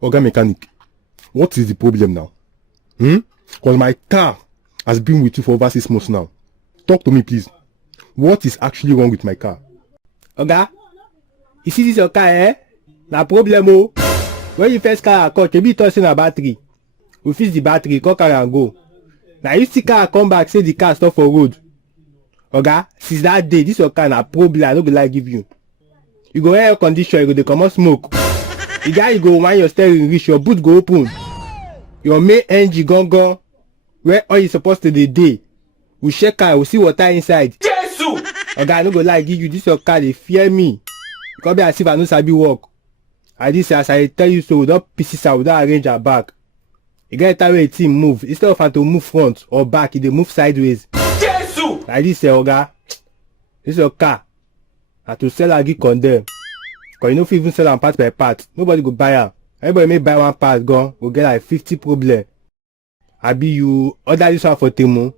Oga mechanic, what is the problem now? Because my car has been with you for over 6 months now. Talk to me, please. What is actually wrong with my car? Oga, you see this your car, eh? Na problem o. When you first car come, maybe it say na battery. We fix the battery, come carry and go. Now you see car come back, say the car stop for road. Oga, since that day, this your car na problem I no go like give you. You go air condition, you go dey comot smoke. The guy you go wind your steering reach, your boot go open. Your main engine gone. Where all you supposed to dey. We check car, we see water inside. Jesus! Oga, I no go like give you this your car, dey fear me. Come be as if I no sabi work. And this as I tell you so, we don pieces out, we don arrange our back. You get time wey the team move, instead of am to move front or back, e dey move sideways. Jesus! Like this oga, this your car. Na to sell and give condemn. Cause you no fit even sell am part by part. Nobody go buy am. Everybody may buy one part gone, go get like 50 problem. Abi you order this one for Temu,